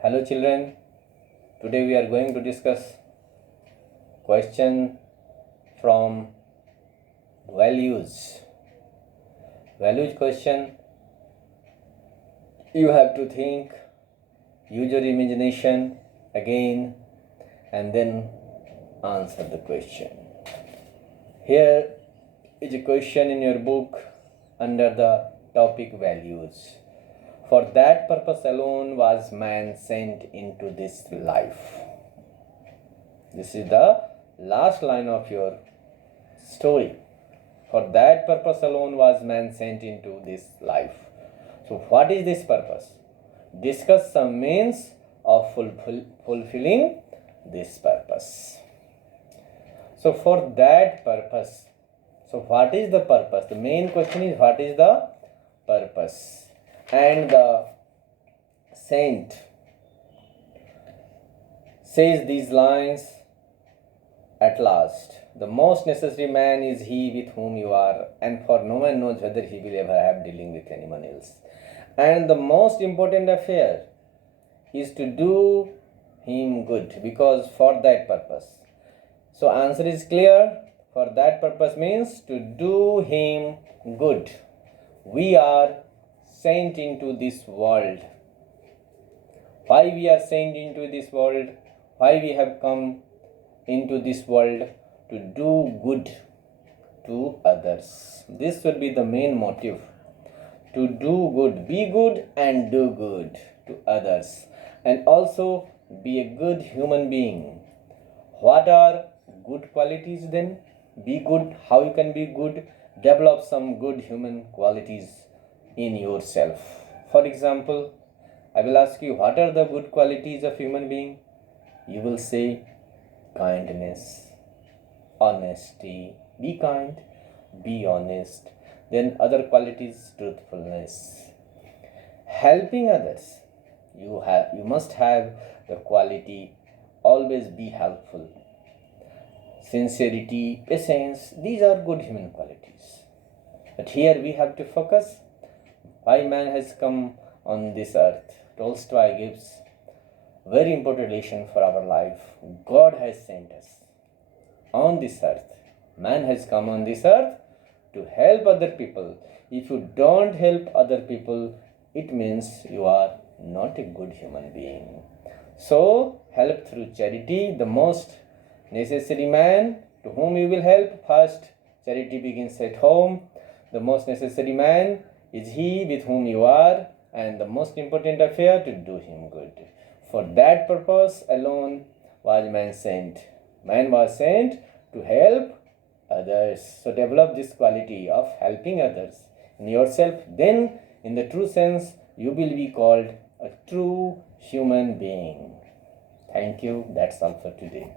Hello children, today we are going to discuss question from values. Values question, you have to think, use your imagination again and then answer the question. Here is a question in your book under the topic values. For that purpose alone was man sent into this life. This is the last line of your story. For that purpose alone was man sent into this life. So what is this purpose? Discuss some means of fulfilling this purpose. So for that purpose, so what is the purpose? The main question is what is the purpose? And the saint says these lines at last. The most necessary man is he with whom you are, and for no one knows whether he will ever have dealing with anyone else. And the most important affair is to do him good, because for that purpose. So answer is clear. For that purpose means to do him good. We are sent into this world. Why we are sent into this world? Why we have come into this world? To do good to others. This will be the main motive. To do good, be good and do good to others, and also be a good human being. What are good qualities then? Be good. How you can be good? Develop some good human qualities in yourself. For example, I will ask you, what are the good qualities of human being? You will say kindness, honesty. Be kind, be honest. Then other qualities, truthfulness, helping others. You must have the quality always be helpful. Sincerity, patience, these are good human qualities. But here we have to focus why man has come on this earth. Tolstoy gives very important lesson for our life. God has sent us on this earth. Man has come on this earth to help other people. If you don't help other people, it means you are not a good human being. So help through charity. The most necessary man to whom you will help, first charity begins at home. The most necessary man is he with whom you are, and the most important affair to do him good. For that purpose alone was man sent. Man was sent to help others. So develop this quality of helping others in yourself. Then in the true sense you will be called a true human being. Thank you. That's all for today.